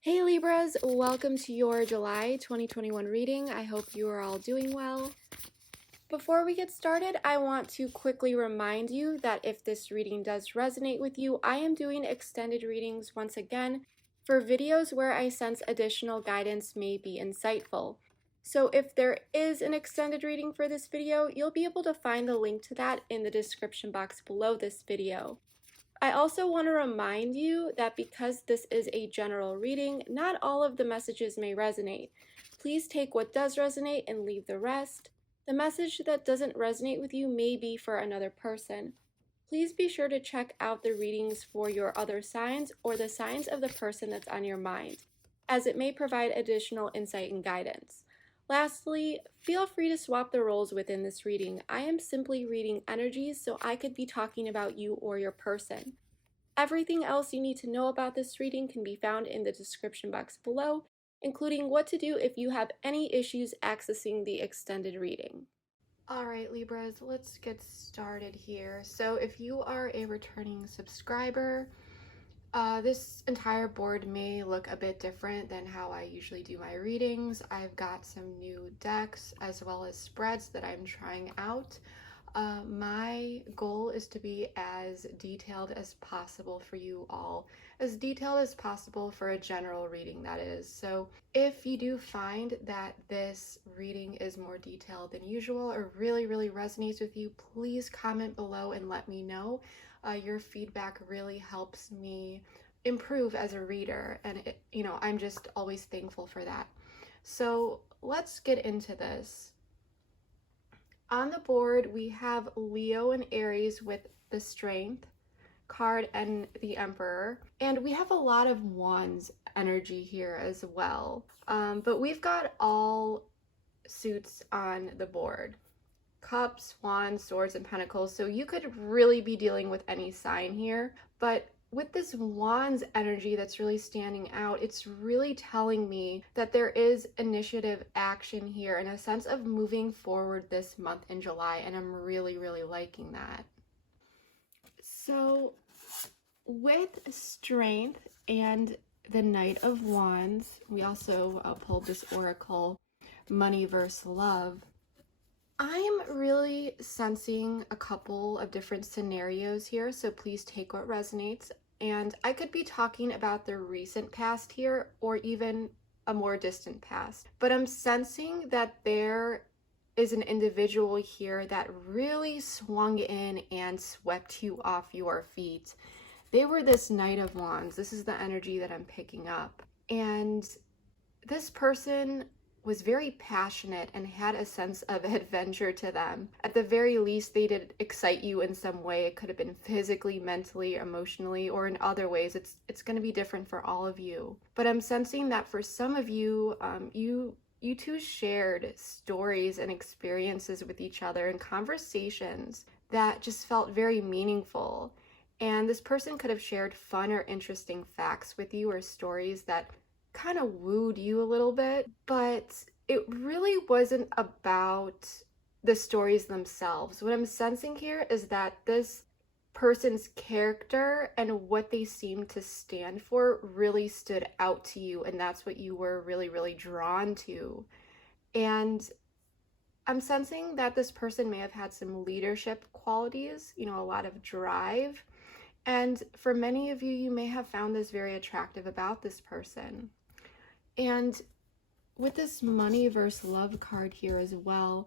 Hey Libras, welcome to your July 2021 reading. I hope you are all doing well. Before we get started, I want to quickly remind you that if this reading does resonate with you, I am doing extended readings once again for videos where I sense additional guidance may be insightful. So if there is an extended reading for this video, you'll be able to find the link to that in the description box below this video. I also want to remind you that because this is a general reading, not all of the messages may resonate. Please take what does resonate and leave the rest. The message that doesn't resonate with you may be for another person. Please be sure to check out the readings for your other signs or the signs of the person that's on your mind, as it may provide additional insight and guidance. Lastly, feel free to swap the roles within this reading. I am simply reading energies, so I could be talking about you or your person. Everything else you need to know about this reading can be found in the description box below, including what to do if you have any issues accessing the extended reading. Alright Libras, let's get started here. So if you are a returning subscriber, this entire board may look a bit different than how I usually do my readings. I've got some new decks as well as spreads that I'm trying out. My goal is to be as detailed as possible for you all, as detailed as possible for a general reading, that is. So if you do find that this reading is more detailed than usual or really resonates with you, please comment below and let me know. Your feedback really helps me improve as a reader, and I'm just always thankful for that. So let's get into this. On the board, we have Leo and Aries with the Strength card and the Emperor. And we have a lot of Wands energy here as well. But we've got all suits on the board. Cups, Wands, Swords, and Pentacles. So you could really be dealing with any sign here. But with this Wands energy that's really standing out, it's really telling me that there is initiative action here and a sense of moving forward this month in July, and I'm really liking that. So with Strength and the Knight of Wands, we also pulled this oracle, Money versus Love. I'm really sensing a couple of different scenarios here, so please take what resonates. And I could be talking about the recent past here or even a more distant past. But I'm sensing that there is an individual here that really swung in and swept you off your feet. They were this Knight of Wands. This is the energy that I'm picking up. And this person was very passionate and had a sense of adventure to them. At the very least, they did excite you in some way. It could have been physically, mentally, emotionally, or in other ways. It's going to be different for all of you. But I'm sensing that for some of you, you two shared stories and experiences with each other and conversations that just felt very meaningful. And this person could have shared fun or interesting facts with you or stories that kind of wooed you a little bit, but it really wasn't about the stories themselves. What I'm sensing here is that this person's character and what they seem to stand for really stood out to you, and that's what you were really drawn to. And I'm sensing that this person may have had some leadership qualities, a lot of drive. And for many of you, you may have found this very attractive about this person. And with this Money versus Love card here as well,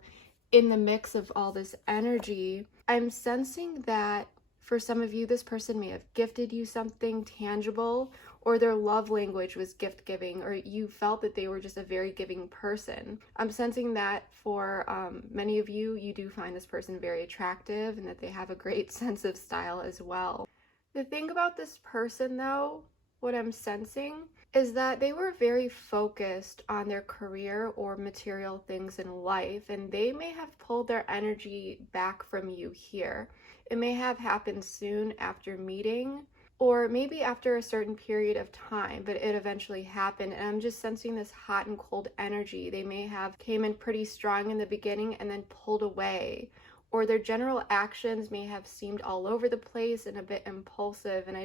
in the mix of all this energy, I'm sensing that for some of you, this person may have gifted you something tangible, or their love language was gift giving, or you felt that they were just a very giving person. I'm sensing that for many of you, you do find this person very attractive and that they have a great sense of style as well. The thing about this person though, what I'm sensing is that they were very focused on their career or material things in life, and they may have pulled their energy back from you here. It may have happened soon after meeting, or maybe after a certain period of time, but it eventually happened. And I'm just sensing this hot and cold energy. They may have came in pretty strong in the beginning and then pulled away, or their general actions may have seemed all over the place and a bit impulsive. And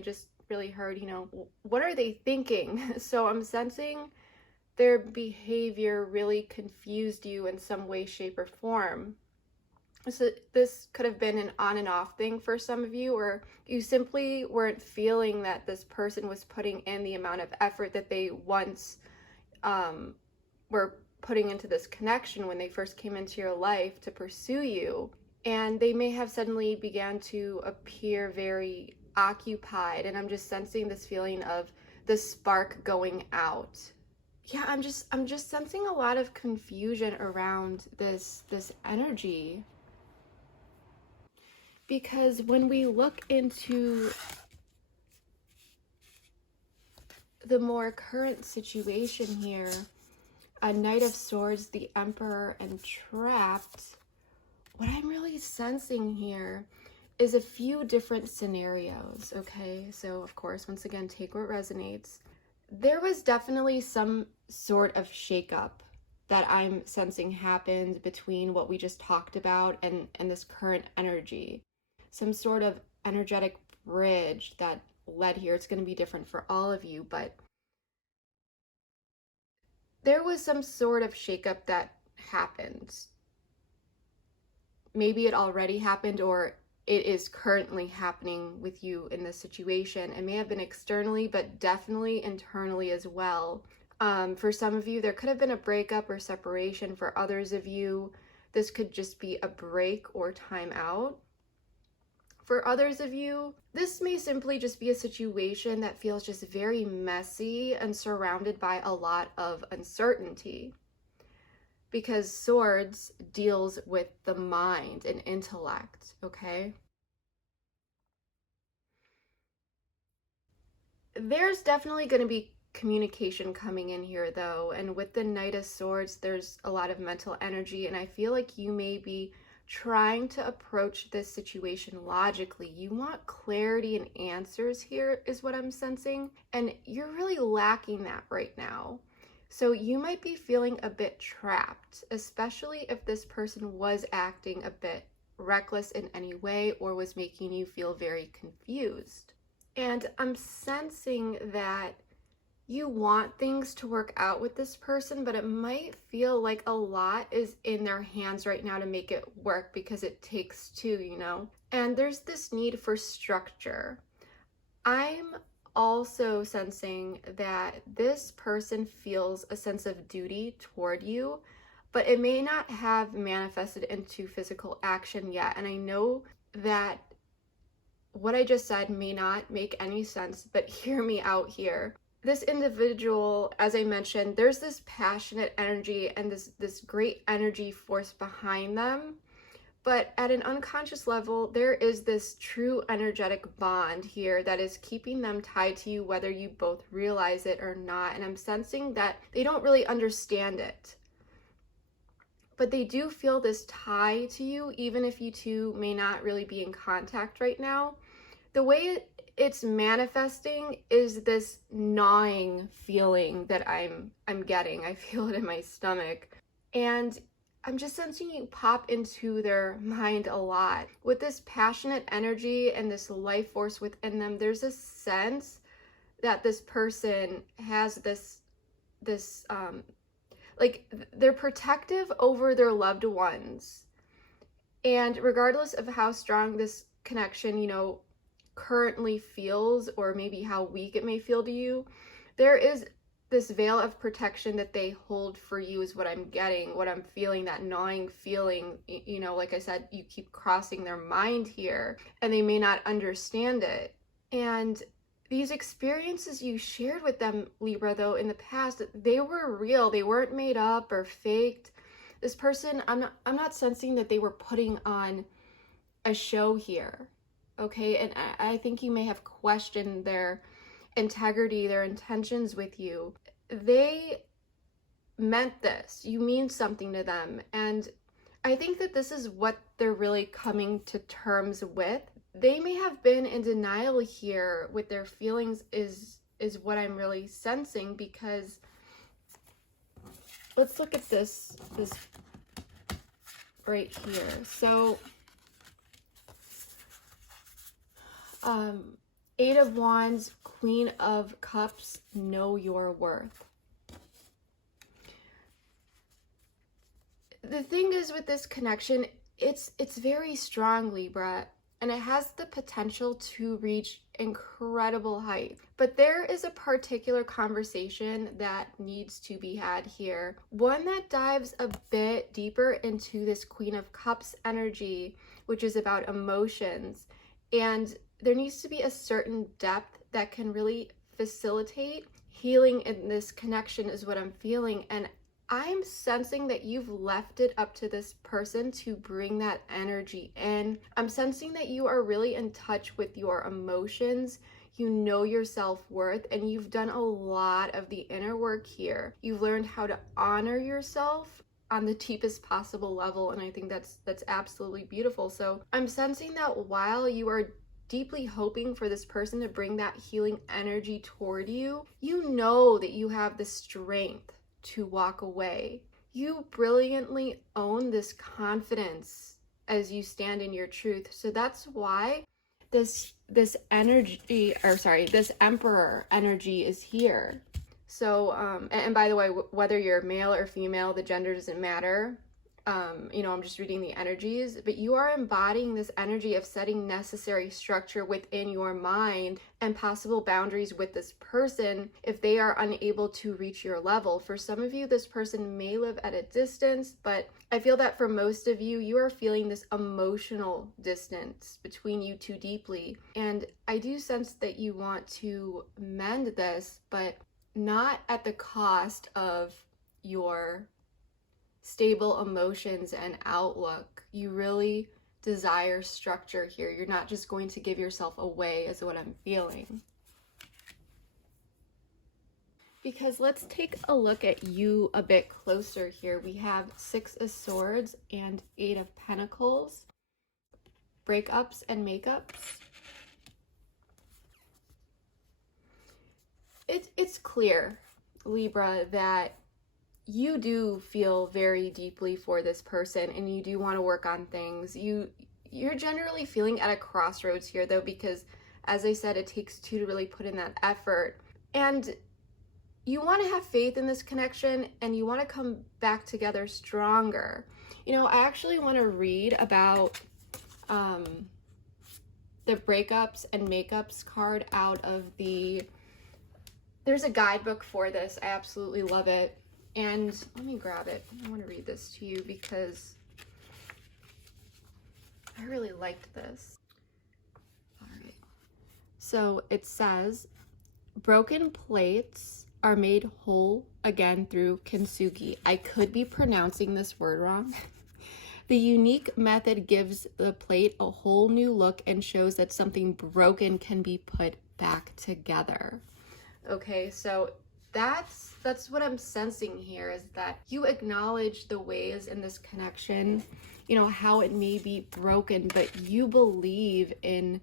really heard, you know, what are they thinking? So I'm sensing their behavior really confused you in some way, shape, or form. So this could have been an on and off thing for some of you, or you simply weren't feeling that this person was putting in the amount of effort that they once were putting into this connection when they first came into your life to pursue you. And they may have suddenly began to appear very occupied, and I'm just sensing this feeling of the spark going out. Yeah, I'm just sensing a lot of confusion around this energy. Because when we look into the more current situation here, a Knight of Swords, the Emperor, and Trapped, what I'm really sensing here is a few different scenarios, okay? So, of course, once again, take what resonates. There was definitely some sort of shakeup that I'm sensing happened between what we just talked about and this current energy. Some sort of energetic bridge that led here. It's going to be different for all of you, but there was some sort of shakeup that happened. Maybe it already happened, or it is currently happening with you in this situation. It may have been externally, but definitely internally as well. For some of you, there could have been a breakup or separation. For others of you, this could just be a break or time out. For others of you, this may simply just be a situation that feels just very messy and surrounded by a lot of uncertainty. Because Swords deals with the mind and intellect, okay? There's definitely going to be communication coming in here, though, and with the Knight of Swords, there's a lot of mental energy, and I feel like you may be trying to approach this situation logically. You want clarity and answers here, is what I'm sensing, and you're really lacking that right now. So you might be feeling a bit trapped, especially if this person was acting a bit reckless in any way or was making you feel very confused. And I'm sensing that you want things to work out with this person, but it might feel like a lot is in their hands right now to make it work, because it takes two, you know? And there's this need for structure. I'm also sensing that this person feels a sense of duty toward you, but it may not have manifested into physical action yet. And I know that what I just said may not make any sense, but hear me out here. This individual, as I mentioned, there's this passionate energy and this great energy force behind them. But at an unconscious level, there is this true energetic bond here that is keeping them tied to you, whether you both realize it or not. And I'm sensing that they don't really understand it. But they do feel this tie to you, even if you two may not really be in contact right now. The way it's manifesting is this gnawing feeling that I'm getting. I feel it in my stomach. And I'm just sensing you pop into their mind a lot. With this passionate energy and this life force within them, there's a sense that this person has this like they're protective over their loved ones. And regardless of how strong this connection, you know, currently feels, or maybe how weak it may feel to you, there is this veil of protection that they hold for you, is what I'm getting, what I'm feeling, that gnawing feeling. You know, like I said, you keep crossing their mind here and they may not understand it. And these experiences you shared with them, Libra, though, in the past, they were real. They weren't made up or faked. This person, I'm not sensing that they were putting on a show here. Okay, and I think you may have questioned their integrity, their intentions with you. They meant this. You mean something to them. And I think that this is what they're really coming to terms with. They may have been in denial here with their feelings, is what I'm really sensing, because let's look at this right here. So Eight of Wands, Queen of Cups, know your worth. The thing is with this connection, it's very strong, Libra, and it has the potential to reach incredible heights. But there is a particular conversation that needs to be had here. One that dives a bit deeper into this Queen of Cups energy, which is about emotions. And there needs to be a certain depth that can really facilitate healing in this connection is what I'm feeling. And I'm sensing that you've left it up to this person to bring that energy in. I'm sensing that you are really in touch with your emotions. You know your self-worth, and you've done a lot of the inner work here. You've learned how to honor yourself on the deepest possible level, and I think that's absolutely beautiful. So I'm sensing that while you are deeply hoping for this person to bring that healing energy toward you, you know that you have the strength to walk away. You brilliantly own this confidence as you stand in your truth. So that's why this energy, or sorry, this Emperor energy is here. So, and by the way, whether you're male or female, the gender doesn't matter. You know, I'm just reading the energies, but you are embodying this energy of setting necessary structure within your mind and possible boundaries with this person if they are unable to reach your level. For some of you, this person may live at a distance, but I feel that for most of you, you are feeling this emotional distance between you two deeply. And I do sense that you want to mend this, but not at the cost of your stable emotions and outlook. You really desire structure here. You're not just going to give yourself away, is what I'm feeling. Because let's take a look at you a bit closer here. We have 6 of Swords and 8 of Pentacles, breakups and makeups. It's clear, Libra, that you do feel very deeply for this person and you do want to work on things. You're generally feeling at a crossroads here though, because as I said, it takes 2 to really put in that effort. And you want to have faith in this connection and you want to come back together stronger. You know, I actually want to read about the breakups and makeups card out of there's a guidebook for this. I absolutely love it. And let me grab it. I want to read this to you because I really liked this. All right. So it says, broken plates are made whole again through kintsugi. I could be pronouncing this word wrong. The unique method gives the plate a whole new look and shows that something broken can be put back together. Okay, so that's what I'm sensing here, is that you acknowledge the ways in this connection, you know, how it may be broken, but you believe in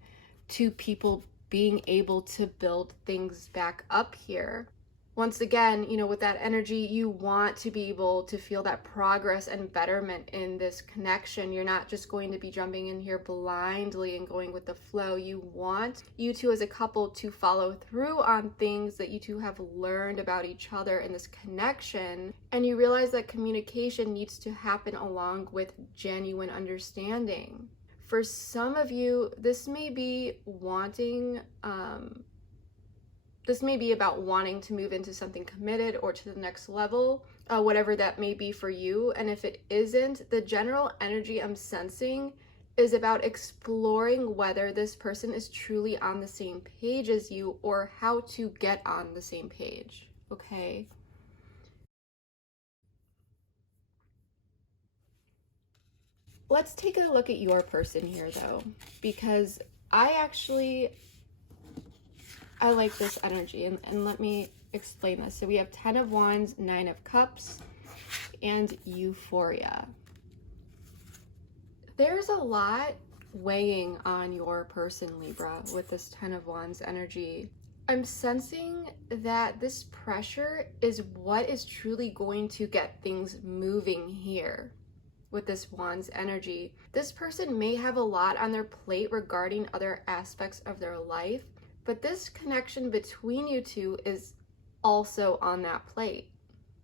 2 people being able to build things back up here. Once again, you know, with that energy, you want to be able to feel that progress and betterment in this connection. You're not just going to be jumping in here blindly and going with the flow. You want you two as a couple to follow through on things that you two have learned about each other in this connection. And you realize that communication needs to happen along with genuine understanding. For some of you, this may be wanting, this may be about wanting to move into something committed or to the next level, whatever that may be for you. And if it isn't, the general energy I'm sensing is about exploring whether this person is truly on the same page as you or how to get on the same page, okay? Let's take a look at your person here though, because I like this energy, and let me explain this. So we have 10 of Wands, 9 of Cups, and Euphoria. There's a lot weighing on your person, Libra, with this 10 of Wands energy. I'm sensing that this pressure is what is truly going to get things moving here with this Wands energy. This person may have a lot on their plate regarding other aspects of their life, But this connection between you two is also on that plate,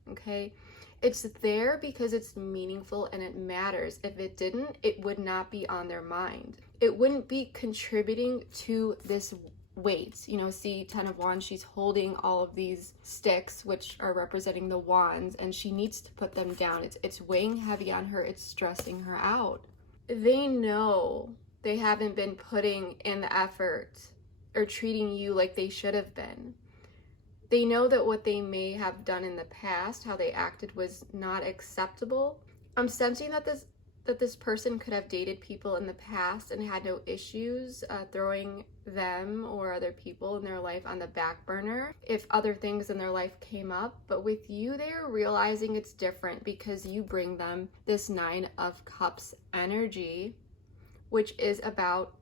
okay? It's there because it's meaningful and it matters. If it didn't, it would not be on their mind. It wouldn't be contributing to this weight. You know, see, 10 of Wands, she's holding all of these sticks, which are representing the wands, and she needs to put them down. It's weighing heavy on her. It's stressing her out. They know they haven't been putting in the effort or treating you like they should have been. They know that what they may have done in the past, how they acted, was not acceptable. I'm sensing that this person could have dated people in the past and had no issues throwing them or other people in their life on the back burner if other things in their life came up. But with you, they're realizing it's different because you bring them this 9 of Cups energy, which is about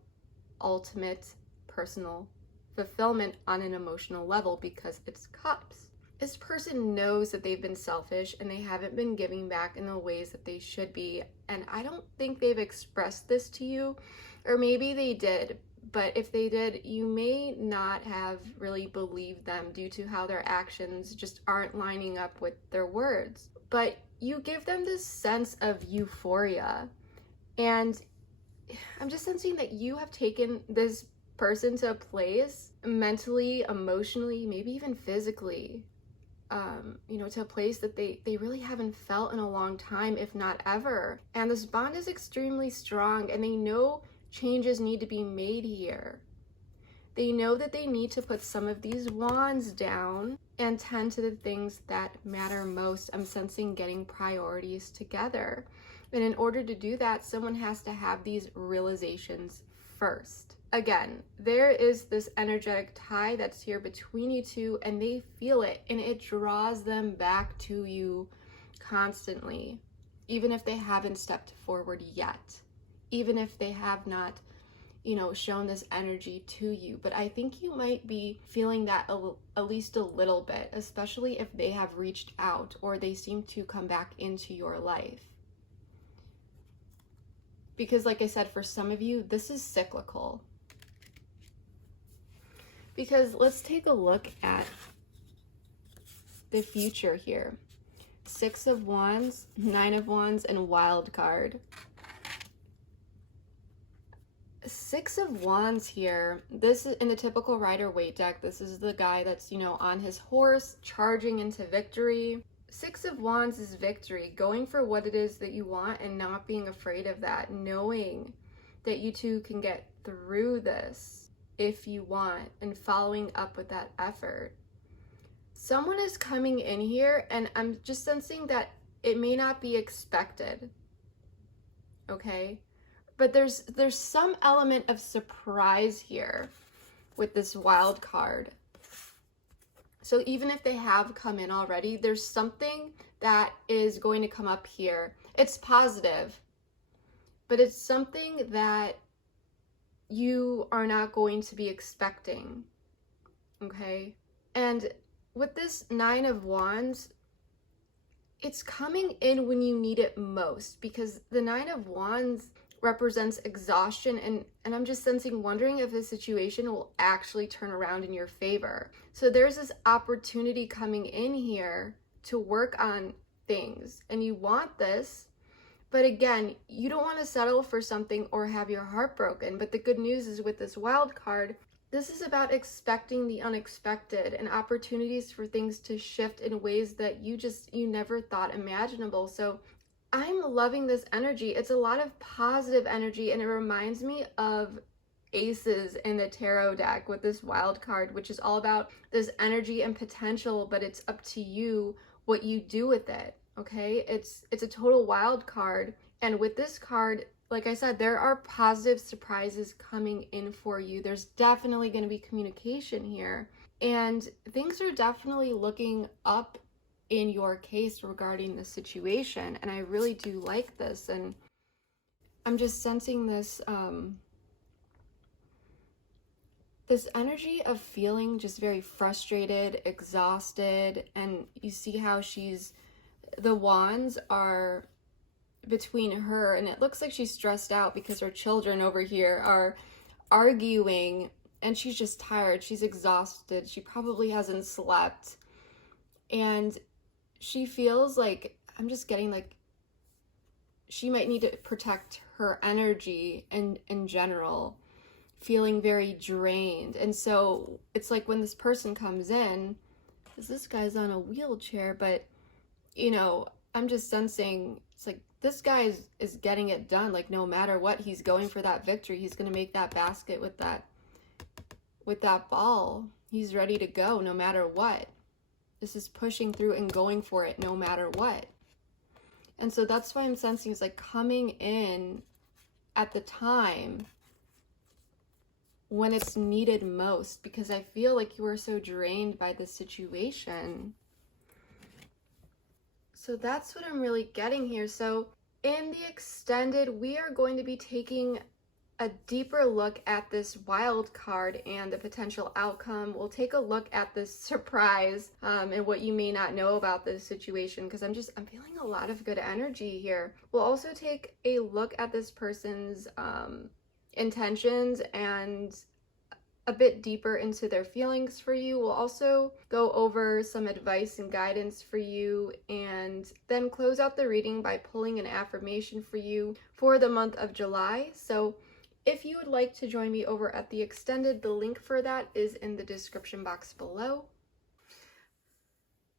ultimate personal fulfillment on an emotional level because it's cups. This person knows that they've been selfish and they haven't been giving back in the ways that they should be. And I don't think they've expressed this to you, or maybe they did, but if they did, you may not have really believed them due to how their actions just aren't lining up with their words. But you give them this sense of euphoria. And I'm just sensing that you have taken this person to a place mentally, emotionally, maybe even physically, you know, to a place that they really haven't felt in a long time, if not ever. And this bond is extremely strong, and they know changes need to be made here. They know that they need to put some of these wands down and tend to the things that matter most. I'm sensing getting priorities together. And in order to do that, someone has to have these realizations first. Again, there is this energetic tie that's here between you two, and they feel it, and it draws them back to you constantly, even if they haven't stepped forward yet, even if they have not, you know, shown this energy to you. But I think you might be feeling that at least a little bit, especially if they have reached out or they seem to come back into your life. Because like I said, for some of you, this is cyclical. Because let's take a look at the future here. 6 of Wands, 9 of Wands, and Wild card. 6 of Wands here. This is in the typical Rider-Waite deck. This is the guy that's, you know, on his horse, charging into victory. 6 of Wands is victory, going for what it is that you want and not being afraid of that, knowing that you two can get through this if you want, and following up with that effort. Someone is coming in here, and I'm just sensing that it may not be expected, okay? But there's some element of surprise here with this Wild card. So even if they have come in already, there's something that is going to come up here. It's positive, but it's something that you are not going to be expecting, okay? And with this 9 of Wands, it's coming in when you need it most, because the 9 of Wands represents exhaustion, and I'm just sensing, wondering if the situation will actually turn around in your favor. So there's this opportunity coming in here to work on things, and you want this. But again, you don't want to settle for something or have your heart broken. But the good news is with this Wild card, this is about expecting the unexpected and opportunities for things to shift in ways that you never thought imaginable. So I'm loving this energy. It's a lot of positive energy, and it reminds me of Aces in the tarot deck with this Wild card, which is all about this energy and potential, but it's up to you what you do with it. Okay, it's a total Wild card, and with this card, like I said, there are positive surprises coming in for you. There's definitely going to be communication here, and things are definitely looking up in your case regarding the situation, and I really do like this. And I'm just sensing this this energy of feeling just very frustrated, exhausted, and you see how the wands are between her, and it looks like she's stressed out because her children over here are arguing and she's just tired. She's exhausted. She probably hasn't slept. And she feels like, I'm just getting like, she might need to protect her energy in general, feeling very drained. And so it's like when this person comes in, because this guy's on a wheelchair, but, you know, I'm just sensing, it's like, this guy is getting it done. Like, no matter what, he's going for that victory. He's going to make that basket with that ball. He's ready to go no matter what. This is pushing through and going for it no matter what. And so that's why I'm sensing it's like coming in at the time when it's needed most, because I feel like you are so drained by the situation. So that's what I'm really getting here. So in the extended, we are going to be taking a deeper look at this wild card and the potential outcome. We'll take a look at this surprise and what you may not know about this situation, because I'm feeling a lot of good energy here. We'll also take a look at this person's intentions and a bit deeper into their feelings for you. We'll also go over some advice and guidance for you, and then close out the reading by pulling an affirmation for you for the month of July. So if you would like to join me over at the extended, the link for that is in the description box below.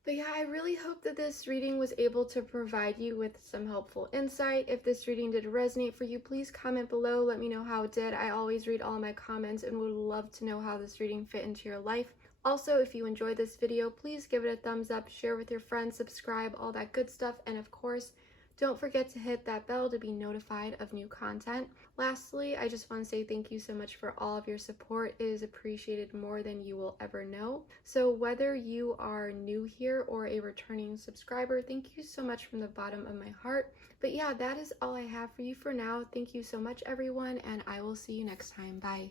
But yeah, I really hope that this reading was able to provide you with some helpful insight. If this reading did resonate for you, please comment below. Let me know how it did. I always read all my comments and would love to know how this reading fit into your life. Also, if you enjoyed this video, please give it a thumbs up, share with your friends, subscribe, all that good stuff. And of course, don't forget to hit that bell to be notified of new content. Lastly, I just want to say thank you so much for all of your support. It is appreciated more than you will ever know. So whether you are new here or a returning subscriber, thank you so much from the bottom of my heart. But yeah, that is all I have for you for now. Thank you so much, everyone, and I will see you next time. Bye.